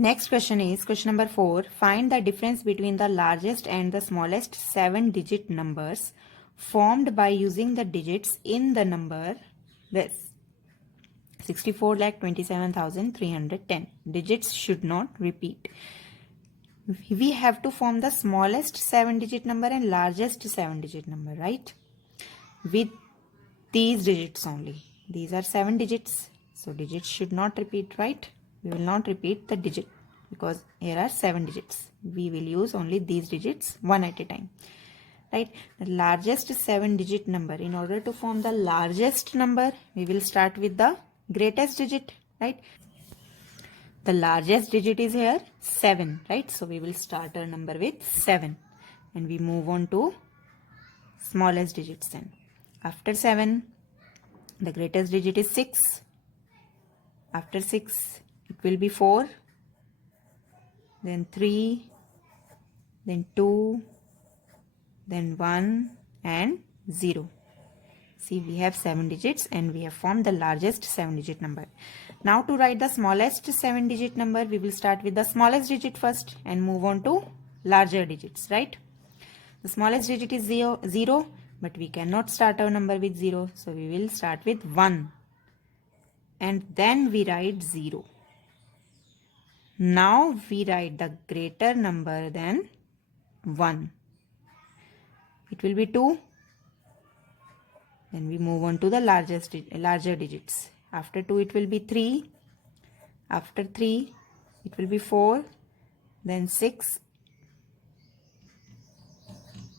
Next question is question number 4. Find the difference between the largest and the smallest 7-digit numbers formed by using the digits in the number this 64,27,310. Digits should not repeat. We have to form the smallest 7-digit number and largest 7-digit number, right? With these digits only. These are 7 digits. So digits should not repeat, right? We will not repeat the digit because here are 7 digits. We will use only these digits one at a time, right? The largest 7-digit number. In order to form the largest number, we will start with the greatest digit, right? The largest digit is here 7, right? So we will start our number with 7 and we move on to smallest digits then. After 7, the greatest digit is 6. After 6, it will be 4, then 3, then 2, then 1 and 0. See, we have 7 digits and we have formed the largest 7-digit number. Now to write the smallest 7-digit number, we will start with the smallest digit first and move on to larger digits, right? The smallest digit is 0, but we cannot start our number with 0. So we will start with 1 and then we write 0. Now we write the greater number than 1. It will be 2. Then we move on to the larger digits. After 2 it will be 3. After 3 it will be 4. Then 6.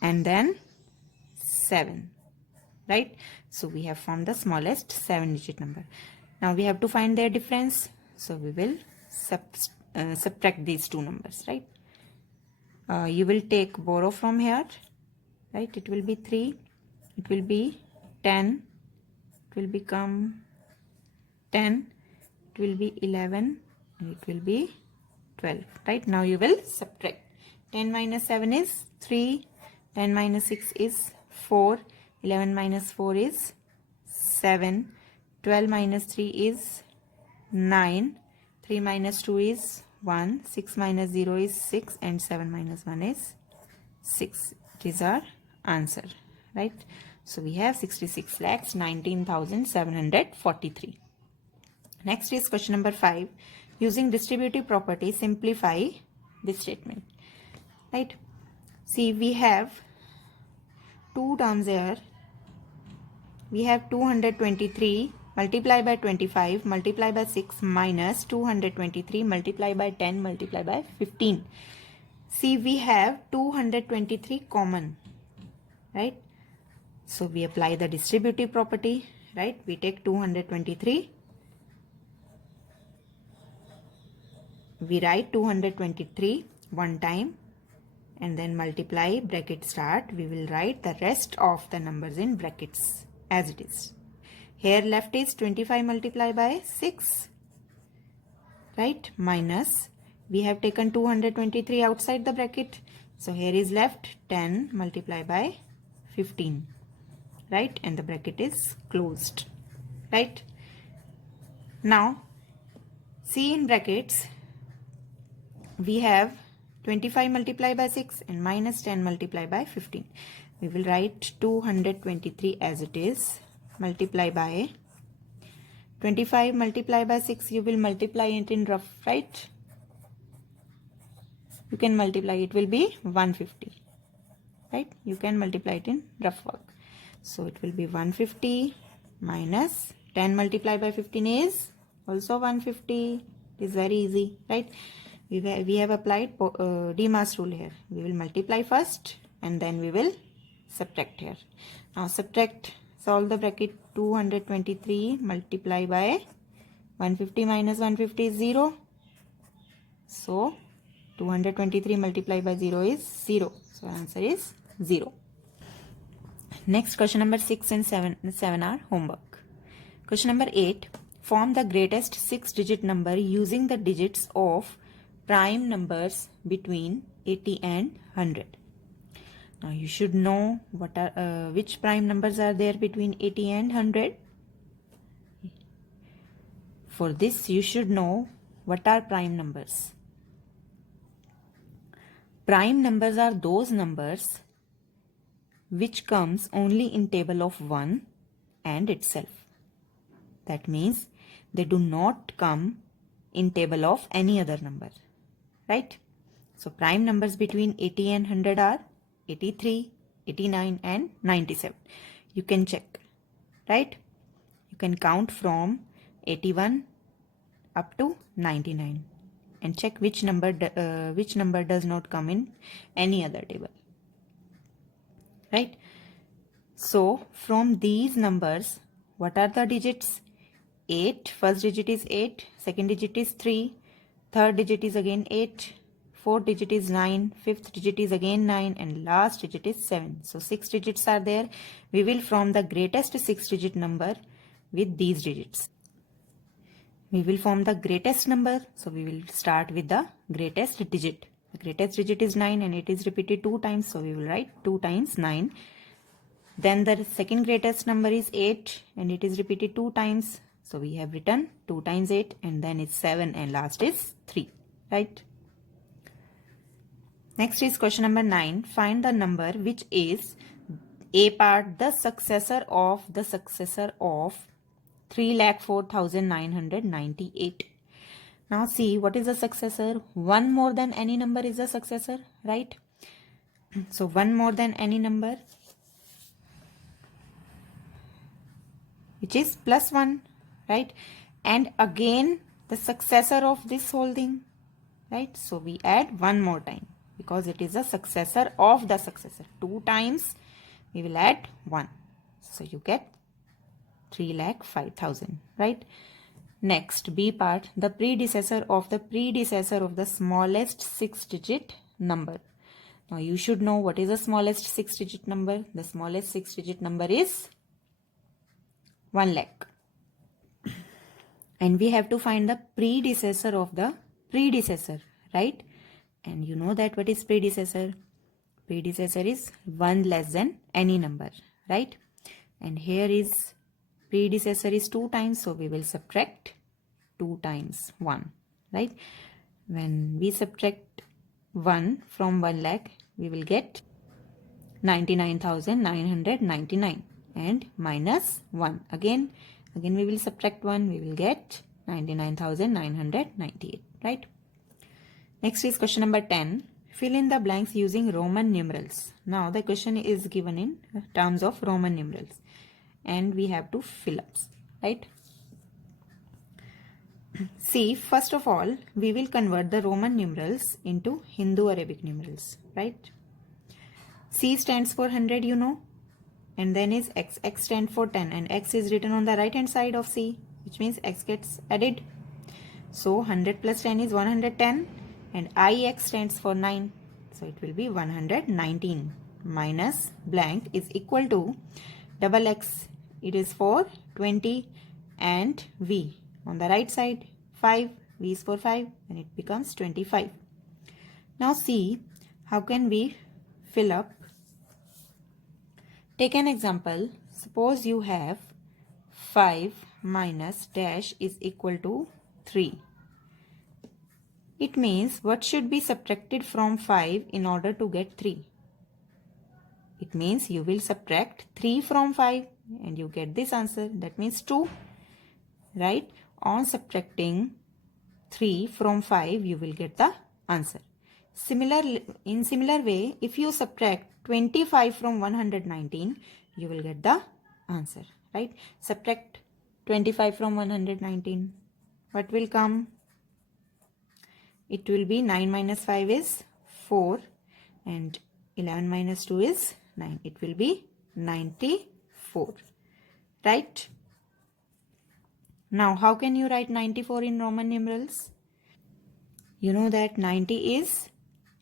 And then 7. Right? So we have formed the smallest 7-digit number. Now we have to find their difference. So we will subtract these two numbers, right? You will take borrow from here, right? It will be 3. It will be 10. It will become 10. It will be 11. And it will be 12, right? Now you will subtract. 10 minus 7 is 3. 10 minus 6 is 4. 11 minus 4 is 7. 12 minus 3 is 9. 3 minus 2 is 1. 6 minus 0 is 6. And 7 minus 1 is 6. It is our answer, right? So we have 66,19,743. Next is question number 5. Using distributive property, simplify this statement, right? See, we have two terms here. We have 223 multiply by 25 multiply by 6 minus 223 multiply by 10 multiply by 15. See, we have 223 common, right? So we apply the distributive property, right? We take 223. We write 223 one time and then multiply, bracket start. We will write the rest of the numbers in brackets as it is. Here left is 25 multiplied by 6, right? Minus, we have taken 223 outside the bracket. So here is left 10 multiplied by 15, right? And the bracket is closed, right? Now, see in brackets, we have 25 multiplied by 6 and minus 10 multiplied by 15. We will write 223 as it is. Multiply by 25 multiply by 6, you will multiply it in rough, right? You can multiply, it will be 150, right? You can multiply it in rough work. So it will be 150 minus 10 multiplied by 15 is also 150. It is very easy, right? We have applied Demas rule here. We will multiply first and then we will subtract here. Now subtract. Solve the bracket. 223 multiply by 150 minus 150 is 0. So 223 multiplied by 0 is 0. So answer is 0. Next, question number 6 and 7 are homework. Question number 8. Form the greatest 6-digit number using the digits of prime numbers between 80 and 100. Now you should know what are which prime numbers are there between 80 and 100. For this you should know what are prime numbers. Prime numbers are those numbers which comes only in table of 1 and itself. That means they do not come in table of any other number, right? So prime numbers between 80 and 100 are 83, 89 and 97. You can check, right? You can count from 81 up to 99 and check which number does not come in any other table, right? So from these numbers, what are the digits? 8, first digit is 8, second digit is 3, third digit is again 8, fourth digit is 9, fifth digit is again 9 and last digit is 7. So 6 digits are there. We will form the greatest 6 digit number with these digits. We will form the greatest number. So we will start with the greatest digit. The greatest digit is 9 and it is repeated 2 times. So we will write 2 times 9. Then the second greatest number is 8 and it is repeated 2 times. So we have written 2 times 8 and then it's 7 and last is 3, right? Next is question number 9. Find the number which is A part the successor of 3,04,998. Now see what is the successor. 1 more than any number is a successor, right? So 1 more than any number, which is plus 1, right? And again the successor of this whole thing, right? So we add 1 more time because it is a successor of the successor. 2 times we will add 1. So you get 3,05,000, right? Next, B part, the predecessor of the smallest 6-digit number. Now you should know what is the smallest 6-digit number. The smallest 6-digit number is 1 lakh. And we have to find the predecessor of the predecessor, right? And you know that what is predecessor? Predecessor is 1 less than any number, right? And here is predecessor is 2 times, so we will subtract 2 times 1, right? When we subtract 1 from 1 lakh, we will get 99,999 and minus 1. Again we will subtract 1, we will get 99,998, right? Next is question number 10. Fill in the blanks using Roman numerals. Now the question is given in terms of Roman numerals and we have to fill up, right? See, first of all, we will convert the Roman numerals into Hindu Arabic numerals, right? C stands for 100, you know, and then is X. X stands for 10 and X is written on the right hand side of C, which means X gets added. So 100 plus 10 is 110 and IX stands for 9. So it will be 119 minus blank is equal to double X. It is for 20 and V. On the right side 5, V is for 5 and it becomes 25. Now see how can we fill up. Take an example. Suppose you have 5 minus dash is equal to 3. It means what should be subtracted from 5 in order to get 3? It means you will subtract 3 from 5 and you get this answer. That means 2, right? On subtracting 3 from 5, you will get the answer. In similar way, if you subtract 25 from 119, you will get the answer, right? Subtract 25 from 119. What will come? It will be 9 minus 5 is 4 and 11 minus 2 is 9. It will be 94, right? Now, how can you write 94 in Roman numerals? You know that 90 is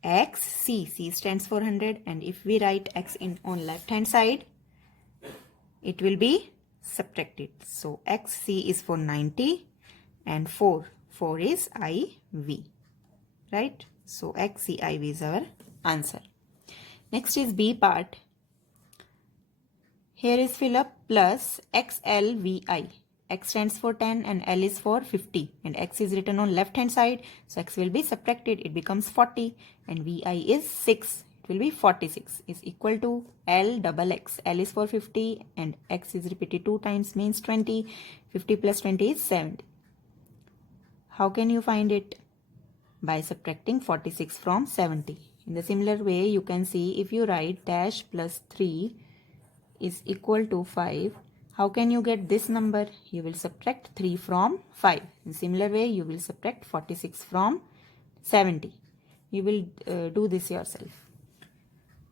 XC. C stands for 100 and if we write X on left hand side, it will be subtracted. So XC is for 90 and 4 is IV, right? So XCIV is our answer. Next is B part. Here is fill up plus XLVI. X stands for 10 and L is for 50, and X is written on left hand side, so X will be subtracted, it becomes 40, and VI is 6, it will be 46 is equal to L double X. L is for 50 and X is repeated 2 times means 20. 50 plus 20 is 70. How can you find it? By subtracting 46 from 70. In the similar way, you can see if you write dash plus 3 is equal to 5. How can you get this number? You will subtract 3 from 5. In similar way, you will subtract 46 from 70. You will do this yourself.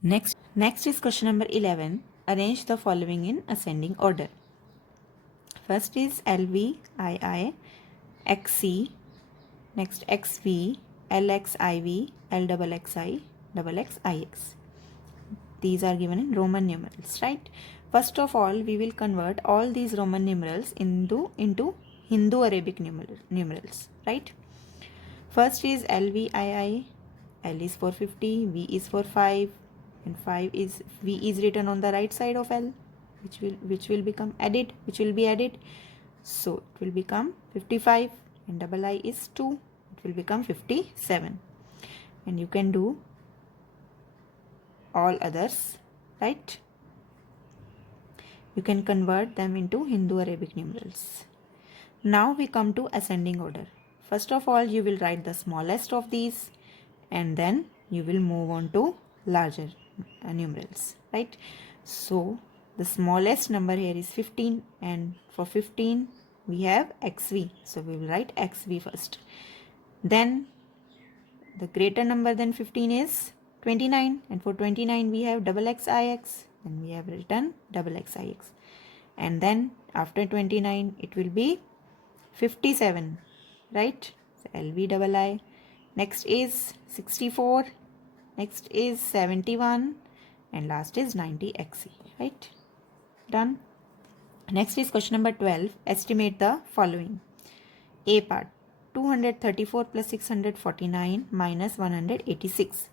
Next is question number 11. Arrange the following in ascending order. First is LV, II, XC, next XV, LX, IV, L double XI, double XIX. These are given in Roman numerals, right? First of all, we will convert all these Roman numerals into Hindu Arabic numerals, right? First is LVII, L is for 50, V is for 5, and 5 is V is written on the right side of L, which will be added. So it will become 55, and double I is 2. It will become 57, and you can do all others, right? You can convert them into Hindu Arabic numerals. Now we come to ascending order. First of all, you will write the smallest of these, and then you will move on to larger numerals, right? So the smallest number here is 15, and for 15 we have XV, so we will write XV first. Then the greater number than 15 is 29, and for 29 we have double XIX, and we have written double XIX, and then after 29 it will be 57, right? So LV double I. Next is 64, next is 71, and last is 90XE, right? Done. Next is question number 12. Estimate the following. A part, 234 plus 649 minus 186.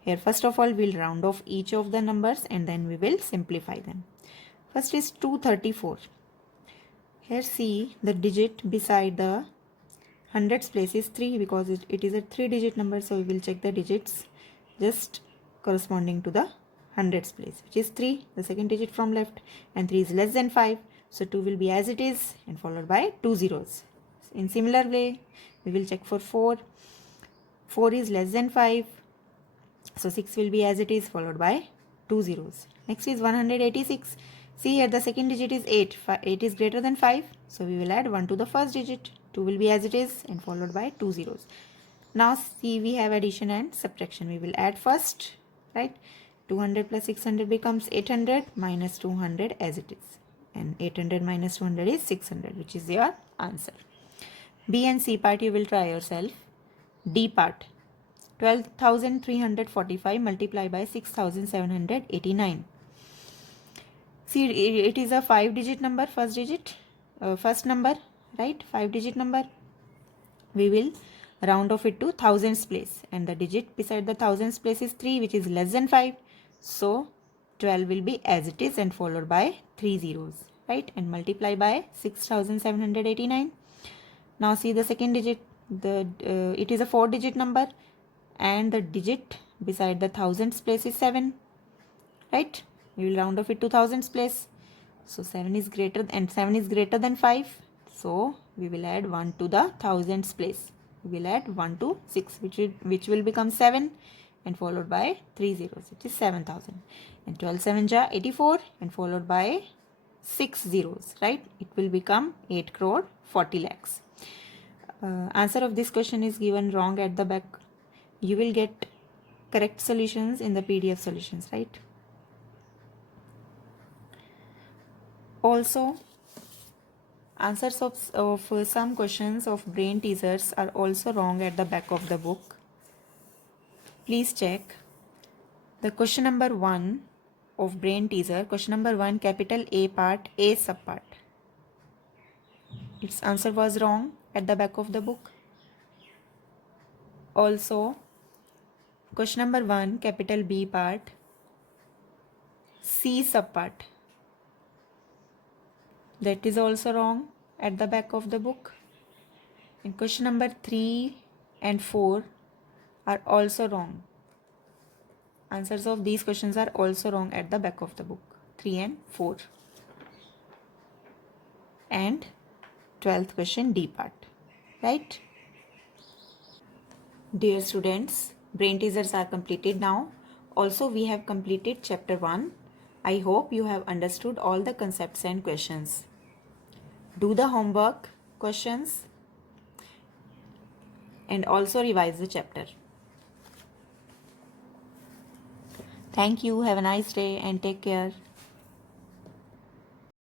Here first of all we'll round off each of the numbers and then we will simplify them. First is 234. Here see the digit beside the hundreds place is 3 because it is a 3-digit number, so we will check the digits just corresponding to the hundreds place, which is 3, the second digit from left, and 3 is less than 5, so 2 will be as it is and followed by 2 zeros. In similar way we will check for 4. 4 is less than 5, so 6 will be as it is followed by 2 zeros. Next is 186. See here the second digit is 8. 8 is greater than 5, so we will add 1 to the first digit. 2 will be as it is and followed by 2 zeros. Now see we have addition and subtraction. We will add first, right? 200 plus 600 becomes 800 minus 200 as it is. And 800 minus 200 is 600, which is your answer. B and C part you will try yourself. D part, 12,345 multiplied by 6,789. See, it is a 5-digit number, first number, right? 5-digit number. We will round off it to thousands place, and the digit beside the thousands place is 3, which is less than 5. So 12 will be as it is and followed by 3 zeros, right? And multiply by 6,789. Now see the second digit. It is a 4-digit number, and the digit beside the thousands place is 7, right? We will round off it to thousands place. So 7 is greater than 5. So we will add 1 to the thousands place. We will add 1 to 6, which will become 7 and followed by 3 zeros, which is 7,000. And 12 7 ja 84 and followed by 6 zeros, right? It will become 8 crore 40 lakhs. Answer of this question is given wrong at the back. You will get correct solutions in the PDF solutions, right? Also, answers of some questions of brain teasers are also wrong at the back of the book. Please check. The question number 1 of brain teaser, question number 1, capital A part, A subpart. Its answer was wrong at the back of the book. Also, question number 1, capital B part, C subpart. That is also wrong. at the back of the book. And question number 3 and 4 are also wrong. Answers of these questions are also wrong at the back of the book. 3 and 4. And 12th question D part. Right? Dear students, brain teasers are completed now. Also, we have completed chapter 1. I hope you have understood all the concepts and questions. Do the homework questions and also revise the chapter. Thank you. Have a nice day and take care.